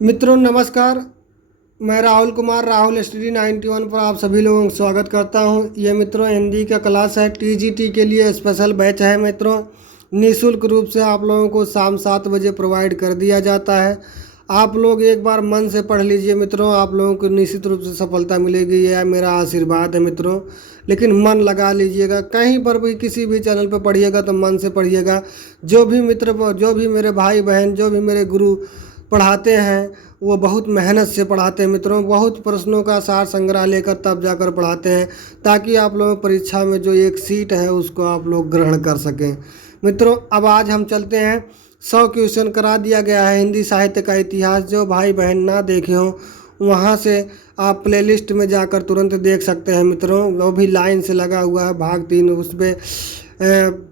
मित्रों नमस्कार। मैं राहुल कुमार राहुल स्टडी 91 पर आप सभी लोगों का स्वागत करता हूं। ये मित्रों हिंदी का क्लास है, टीजीटी के लिए स्पेशल बैच है। मित्रों निःशुल्क रूप से आप लोगों को शाम 7 बजे प्रोवाइड कर दिया जाता है। आप लोग एक बार मन से पढ़ लीजिए मित्रों, आप लोगों को निश्चित रूप से सफलता मिलेगी, यह मेरा आशीर्वाद है मित्रों। लेकिन मन लगा लीजिएगा, कहीं पर भी किसी भी चैनल पर पढ़िएगा तो मन से पढ़िएगा। जो भी मित्र, जो भी मेरे भाई बहन, जो भी मेरे गुरु पढ़ाते हैं वो बहुत मेहनत से पढ़ाते हैं मित्रों। बहुत प्रश्नों का सार संग्रह लेकर तब जाकर पढ़ाते हैं, ताकि आप लोग परीक्षा में जो एक सीट है उसको आप लोग ग्रहण कर सकें। मित्रों अब आज हम चलते हैं, 100 क्वेश्चन करा दिया गया है हिंदी साहित्य का इतिहास। जो भाई बहन ना देखे हों वहाँ से आप प्लेलिस्ट में जाकर तुरंत देख सकते हैं मित्रों। वो भी लाइन से लगा हुआ है, भाग 3 उस पर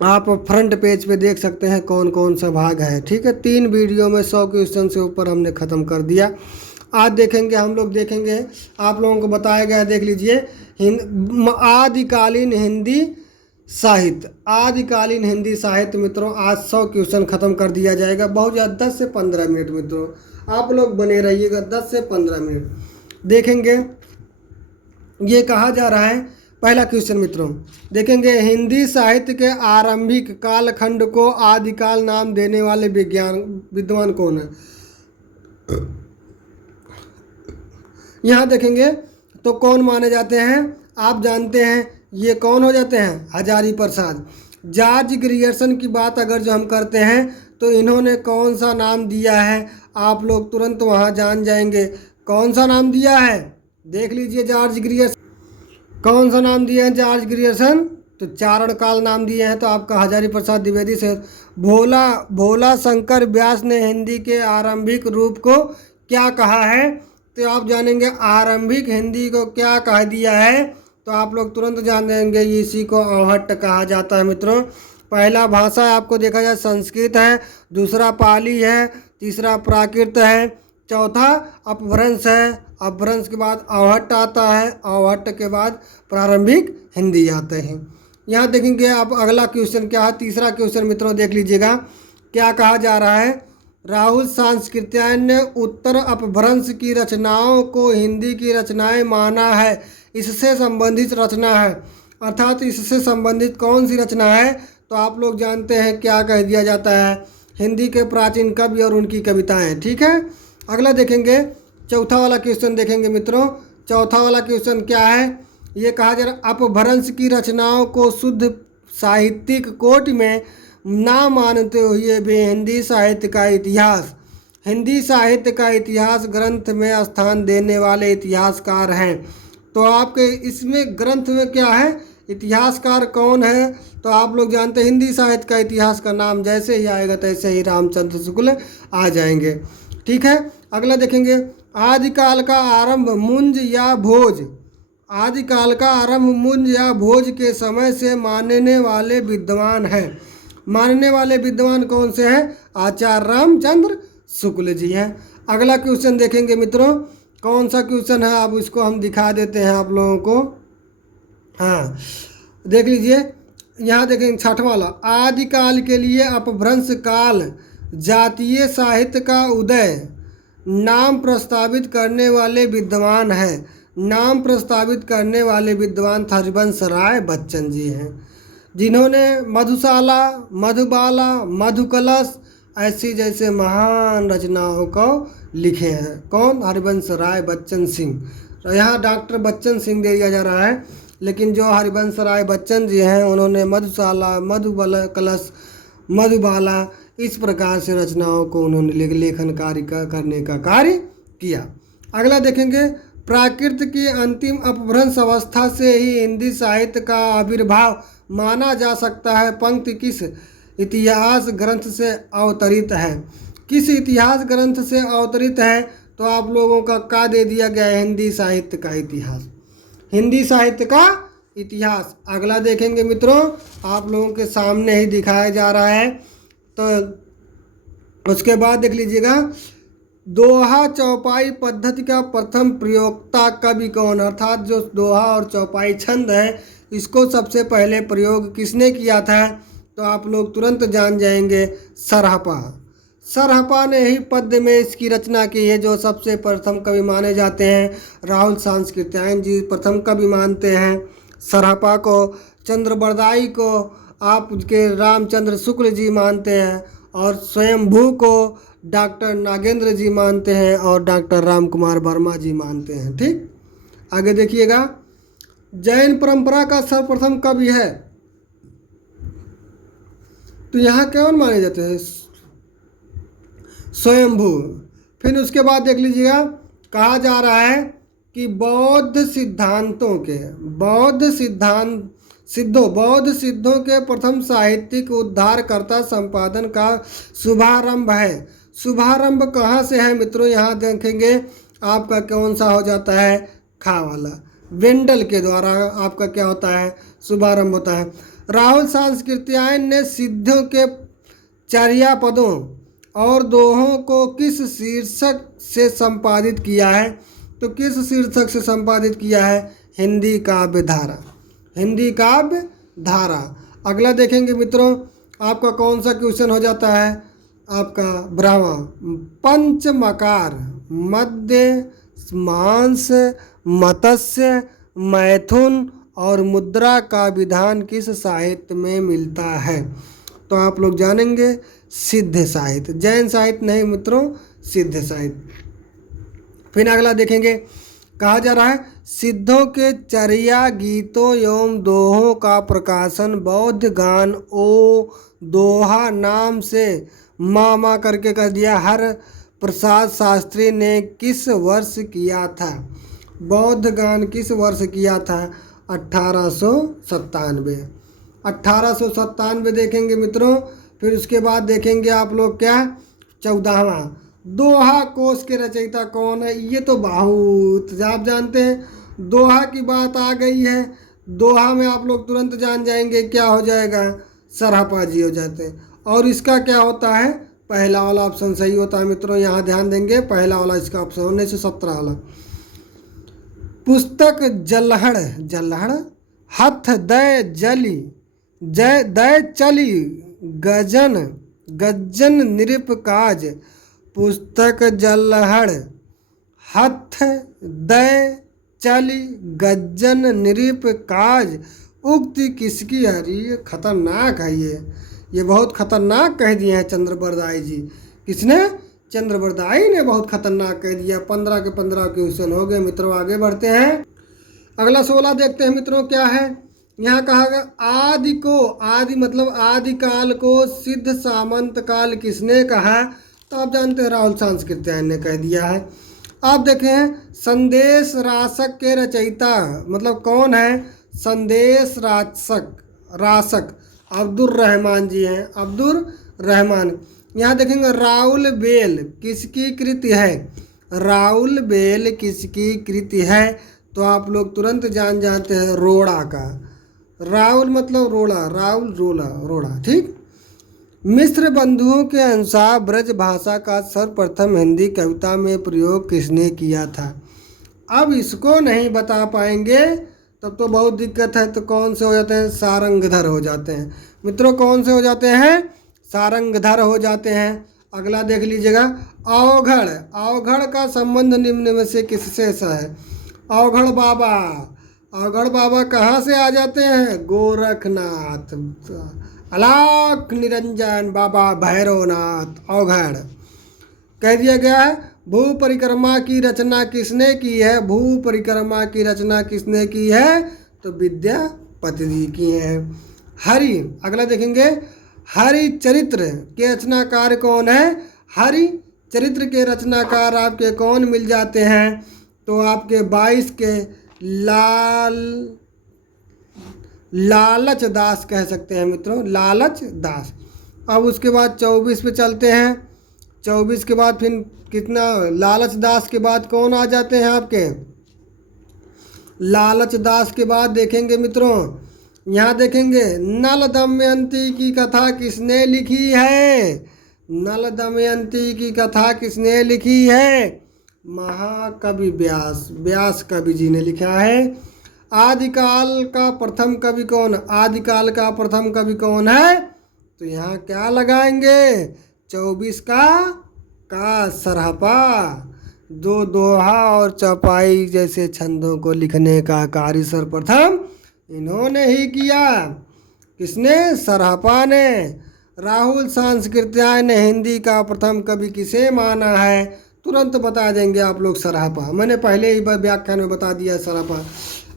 आप फ्रंट पेज पे देख सकते हैं कौन कौन सा भाग है। ठीक है, 3 वीडियो में 100 क्वेश्चन से ऊपर हमने ख़त्म कर दिया। आज देखेंगे, हम लोग देखेंगे, आप लोगों को बताया गया, देख लीजिए। आदिकालीन हिंदी साहित्य, आदिकालीन हिंदी साहित्य मित्रों आज 100 क्वेश्चन ख़त्म कर दिया जाएगा। बहुत ज़्यादा 10 से 15 मिनट मित्रों आप लोग बने रहिएगा, 10 से 15 मिनट देखेंगे। ये कहा जा रहा है, पहला क्वेश्चन मित्रों देखेंगे, हिंदी साहित्य के आरंभिक कालखंड को आदिकाल नाम देने वाले विद्वान कौन है। यहाँ देखेंगे तो कौन माने जाते हैं, आप जानते हैं ये कौन हो जाते हैं, हजारी प्रसाद। जॉर्ज ग्रियर्सन की बात अगर जो हम करते हैं तो इन्होंने कौन सा नाम दिया है, आप लोग तुरंत वहाँ जान जाएंगे कौन सा नाम दिया है। देख लीजिए जॉर्ज ग्रियर्सन कौन सा नाम दिए हैं, जॉर्ज ग्रियर्सन तो चारण काल नाम दिए हैं। तो आपका हजारी प्रसाद द्विवेदी से। भोला शंकर व्यास ने हिंदी के आरंभिक रूप को क्या कहा है, तो आप जानेंगे आरंभिक हिंदी को क्या कह दिया है, तो आप लोग तुरंत जान देंगे इसी को अवहट्ट कहा जाता है मित्रों। पहला भाषा आपको देखा जाए संस्कृत है, दूसरा पाली है, तीसरा प्राकृत है, चौथा अपभ्रंश है, अपभ्रंश के बाद अवहट्ट आता है, अवहट्ट के बाद प्रारंभिक हिंदी आते हैं। यहाँ देखेंगे आप अगला क्वेश्चन क्या है, तीसरा क्वेश्चन मित्रों देख लीजिएगा क्या कहा जा रहा है। राहुल सांस्कृत्यायन ने उत्तर अपभ्रंश की रचनाओं को हिंदी की रचनाएं माना है, इससे संबंधित रचना है, अर्थात इससे संबंधित कौन सी रचना है, तो आप लोग जानते हैं क्या कह दिया जाता है, हिंदी के प्राचीन कवि और उनकी कविताएं। ठीक है, अगला देखेंगे, चौथा वाला क्वेश्चन देखेंगे मित्रों। चौथा वाला क्वेश्चन क्या है, ये कहा जा रहा, अपभ्रंश की रचनाओं को शुद्ध साहित्यिक कोटि में ना मानते हुए भी हिंदी साहित्य का इतिहास, हिंदी साहित्य का इतिहास ग्रंथ में स्थान देने वाले इतिहासकार हैं। तो आपके इसमें ग्रंथ में क्या है, इतिहासकार कौन है, तो आप लोग जानते हैं हिंदी साहित्य का इतिहास का नाम जैसे ही आएगा तैसे ही रामचंद्र शुक्ल आ जाएंगे। ठीक है, अगला देखेंगे, आदिकाल का आरंभ मुंज या भोज, आदिकाल का आरंभ मुंज या भोज के समय से मानने वाले विद्वान हैं। मानने वाले विद्वान कौन से हैं, आचार्य रामचंद्र शुक्ल जी हैं। अगला क्वेश्चन देखेंगे मित्रों, कौन सा क्वेश्चन है, अब इसको हम दिखा देते हैं आप लोगों को। हाँ देख लीजिए, यहाँ देखेंगे छठवां वाला, आदिकाल के लिए अपभ्रंश काल जातीय साहित्य का उदय नाम प्रस्तावित करने वाले विद्वान हैं। नाम प्रस्तावित करने वाले विद्वान हरिवंश राय बच्चन जी हैं, जिन्होंने मधुशाला, मधुबाला, मधुकलश ऐसी जैसे महान रचनाओं को लिखे हैं। कौन, हरिवंश राय बच्चन सिंह। यहाँ डॉक्टर बच्चन सिंह दे दिया जा रहा है, लेकिन जो हरिवंश राय बच्चन जी हैं उन्होंने मधुशाला, मधुबल कलश, मधुबाला इस प्रकार से रचनाओं को उन्होंने लेखन कार्य करने का कार्य किया। अगला देखेंगे, प्राकृत की अंतिम अपभ्रंश अवस्था से ही हिंदी साहित्य का आविर्भाव माना जा सकता है। पंक्ति किस इतिहास ग्रंथ से अवतरित है, किस इतिहास ग्रंथ से अवतरित है, तो आप लोगों का दे दिया गया है, हिंदी साहित्य का इतिहास, हिंदी साहित्य का इतिहास। अगला देखेंगे मित्रों, आप लोगों के सामने ही दिखाया जा रहा है, तो उसके बाद देख लीजिएगा, दोहा चौपाई पद्धति का प्रथम प्रयोक्ता कवि कौन, अर्थात जो दोहा और चौपाई छंद है इसको सबसे पहले प्रयोग किसने किया था, तो आप लोग तुरंत जान जाएंगे, सरहपा। सरहपा ने ही पद्य में इसकी रचना की है। जो सबसे प्रथम कवि माने जाते हैं राहुल सांस्कृत्यायन जी प्रथम कवि मानते हैं सरहपा को। चंद्रबरदाई को आप उसके रामचंद्र शुक्ल जी मानते हैं और स्वयंभू को डॉक्टर नागेंद्र जी मानते हैं और डॉक्टर राम कुमार वर्मा जी मानते हैं। ठीक, आगे देखिएगा। जैन परंपरा का सर्वप्रथम कवि है तो यहाँ कौन माने जाते हैं? स्वयंभू। फिर उसके बाद देख लीजिएगा, कहा जा रहा है कि बौद्ध सिद्धों के प्रथम साहित्यिक उद्धारकर्ता संपादन का शुभारंभ है। शुभारंभ कहाँ से है मित्रों? यहाँ देखेंगे आपका कौन सा हो जाता है? खा वाला वेंडल के द्वारा आपका क्या होता है? शुभारंभ होता है। राहुल सांस्कृत्यायन ने सिद्धों के चर्या पदों और दोहों को किस शीर्षक से संपादित किया है? तो किस शीर्षक से संपादित किया है? हिंदी काव्य धारा। हिंदी काव्य धारा। अगला देखेंगे मित्रों, आपका कौन सा क्वेश्चन हो जाता है? आपका ब्राह्मण पंचमकार मध्य मांस मत्स्य मैथुन और मुद्रा का विधान किस साहित्य में मिलता है? तो आप लोग जानेंगे सिद्ध साहित्य। जैन साहित्य नहीं मित्रों, सिद्ध साहित्य। फिर अगला देखेंगे, कहा जा रहा है सिद्धों के चर्या गीतों एवं दोहों का प्रकाशन बौद्ध गान ओ दोहा नाम से मामा करके कर दिया हर प्रसाद शास्त्री ने किस वर्ष किया था? बौद्ध गान किस वर्ष किया था? 1897। 1897 देखेंगे मित्रों। फिर उसके बाद देखेंगे आप लोग क्या? 14वां दोहा कोश के रचयिता कौन है? ये तो बहुत आप जानते हैं। दोहा की बात आ गई है, दोहा में आप लोग तुरंत जान जाएंगे क्या हो जाएगा? सरहपा जी हो जाते हैं। और इसका क्या होता है? पहला वाला ऑप्शन सही होता है मित्रों, यहाँ ध्यान देंगे। पहला वाला इसका ऑप्शन 1917 वाला। पुस्तक जल्हड़ हथ दय चली गजन नृप काज। पुस्तक जल्हड़ हथ दय चली गजन नृप काज उक्ति किसकी है? ये खतरनाक है, ये बहुत खतरनाक कह दिए हैं चंद्रबरदाई जी। किसने? चंद्रबरदाई ने बहुत खतरनाक कह दिया। 15 के 15 क्वेश्चन हो गए मित्रों। आगे बढ़ते हैं। अगला 16 देखते हैं मित्रों क्या है। यहाँ कहा गया आदि मतलब आदिकाल को सिद्ध सामंत काल किसने कहा? तो आप जानते हैं राहुल सांस्कृत्यायन ने कह दिया है। आप देखें संदेश रासक के रचयिता मतलब कौन है? संदेश रासक अब्दुल रहमान जी हैं। अब्दुल रहमान। यहाँ देखेंगे राउल बेल किसकी कृति है? राउल बेल किसकी कृति है? तो आप लोग तुरंत जानते हैं रोड़ा का। राउल मतलब रोड़ा, राउल रोड़ा। ठीक। मिश्र बंधुओं के अनुसार ब्रज भाषा का सर्वप्रथम हिंदी कविता में प्रयोग किसने किया था? अब इसको नहीं बता पाएंगे तब तो बहुत दिक्कत है। तो कौन से हो जाते हैं? सारंगधर हो जाते हैं मित्रों। कौन से हो जाते हैं? सारंगधर हो जाते हैं। अगला देख लीजिएगा, अवघड़ का संबंध निम्न में से किससे है? अवघड़ बाबा कहाँ से आ जाते हैं? गोरखनाथ। अलाख निरंजन बाबा भैरवनाथ अवघड़ कह दिया गया है। भू परिक्रमा की रचना किसने की है? भू परिक्रमा की रचना किसने की है? तो विद्यापति जी की है। अगला देखेंगे, हरिचरित्र के रचनाकार कौन है? हरिचरित्र के रचनाकार आपके कौन मिल जाते हैं? तो आपके 22 के लालच दास कह सकते हैं मित्रों, लालच दास। अब उसके बाद 24 पे चलते हैं। 24 के बाद फिर कितना? लालच दास के बाद कौन आ जाते हैं आपके? लालच दास के बाद देखेंगे मित्रों, यहाँ देखेंगे नल दमयंती की कथा किसने लिखी है? नल दमयंती की कथा किसने लिखी है? महाकवि व्यास कवि जी ने लिखा है। आदिकाल का प्रथम कवि कौन? आदिकाल का प्रथम कवि कौन है? तो यहाँ क्या लगाएंगे? 24 का सरहपा। दो दोहा और चौपाई जैसे छंदों को लिखने का कार्य सर्वप्रथम इन्होंने ही किया। किसने? सरहपा ने। राहुल सांस्कृत्याय ने हिंदी का प्रथम कवि किसे माना है? तुरंत बता देंगे आप लोग, सरहपा। मैंने पहले ही व्याख्यान में बता दिया सरहपा।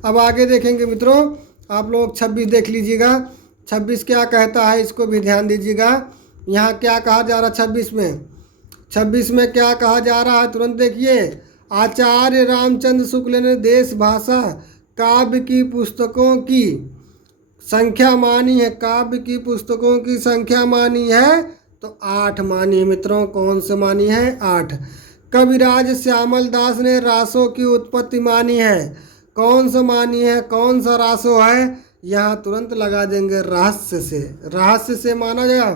अब आगे देखेंगे मित्रों, आप लोग 26 देख लीजिएगा। 26 क्या कहता है, इसको भी ध्यान दीजिएगा। यहाँ क्या कहा जा रहा है 26 में क्या कहा जा रहा है, तुरंत देखिए। आचार्य रामचंद्र शुक्ल ने देश भाषा काव्य की पुस्तकों की संख्या मानी है। काव्य की पुस्तकों की संख्या मानी है तो 8 मानी है मित्रों। कौन से मानी है? 8। कविराज श्यामल दास ने रासों की उत्पत्ति मानी है। कौन सा मानी है? कौन सा रासो है? यहाँ तुरंत लगा देंगे रहस्य से। रहस्य से माना जाएगा।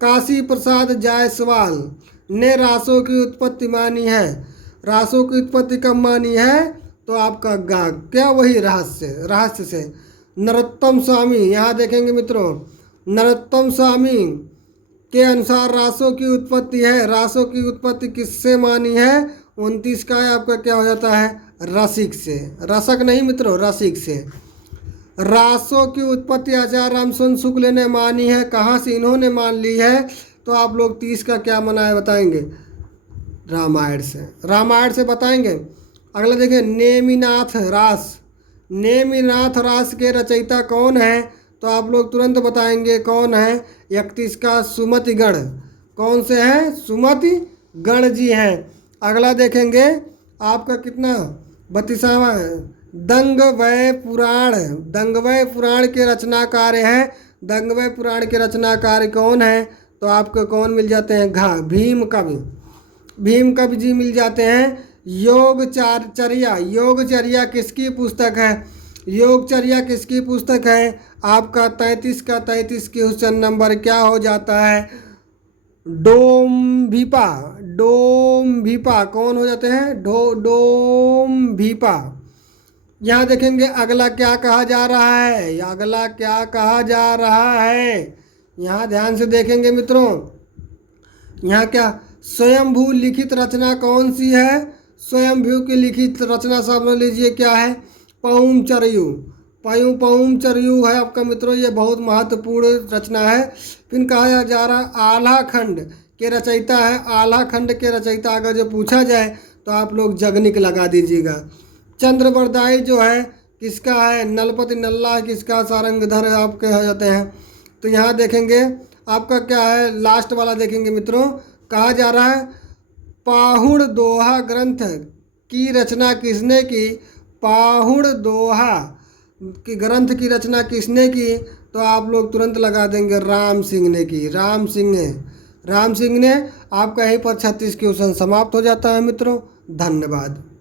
काशी प्रसाद जायसवाल ने रासों की उत्पत्ति मानी है। रासों की उत्पत्ति कब मानी है? तो आपका गा क्या, वही रहस्य से। नरोत्तम स्वामी, यहाँ देखेंगे मित्रों, नरोत्तम स्वामी के अनुसार रासों की उत्पत्ति है। रासों की उत्पत्ति किससे मानी है? 29 का आपका क्या हो जाता है? रसिक से। रसक नहीं मित्रों, रसिक से। रासों की उत्पत्ति आचार्य रामचंद्र शुक्ल ने मानी है। कहाँ से इन्होंने मान ली है? तो आप लोग 30 का क्या माना है बताएंगे? रामायण से। रामायण से बताएंगे। अगला देखिए, नेमिनाथ रास। नेमिनाथ रास के रचयिता कौन है? तो आप लोग तुरंत बताएंगे कौन है। 31 का सुमति गण। कौन से हैं? सुमति गण जी हैं। अगला देखेंगे आपका कितना 32वां है, दंगवय पुराण। दंगवय पुराण के रचनाकार हैं। दंगवय पुराण के रचनाकार कौन है? तो आपको कौन मिल जाते हैं? भीम कवि। भीम कवि जी मिल जाते हैं। योगचर्या। योगचर्या किसकी पुस्तक है? योगचर्या किसकी पुस्तक है? आपका 33 का 33 क्वेश्चन नंबर क्या हो जाता है? डोम्भिपा। डोम्भिपा कौन हो जाते हैं? डोम्भिपा। यहाँ देखेंगे अगला क्या कहा जा रहा है। अगला क्या कहा जा रहा है, यहाँ ध्यान से देखेंगे मित्रों। यहाँ क्या, स्वयंभू लिखित रचना कौन सी है? स्वयंभू की लिखित रचना समझ लीजिए क्या है? पहुम चरयू। पहुम चरयू है आपका मित्रों, ये बहुत महत्वपूर्ण रचना है। फिर कहा जा रहा है आल्हा खंड के रचयिता है। आल्हा खंड के रचयिता अगर जो पूछा जाए तो आप लोग जगनिक लगा दीजिएगा। चंद्रवरदाई जो है किसका है? नलपति नल्ला किसका? सारंगधर आपके हो जाते हैं। तो यहाँ देखेंगे आपका क्या है, लास्ट वाला देखेंगे मित्रों। कहा जा रहा है पाहुड़ दोहा ग्रंथ की रचना किसने की? पाहुड़ दोहा की ग्रंथ की रचना किसने की? तो आप लोग तुरंत लगा देंगे राम सिंह ने की। राम सिंह ने। आपका यहीं पर 36 क्वेश्चन समाप्त हो जाता है मित्रों। धन्यवाद।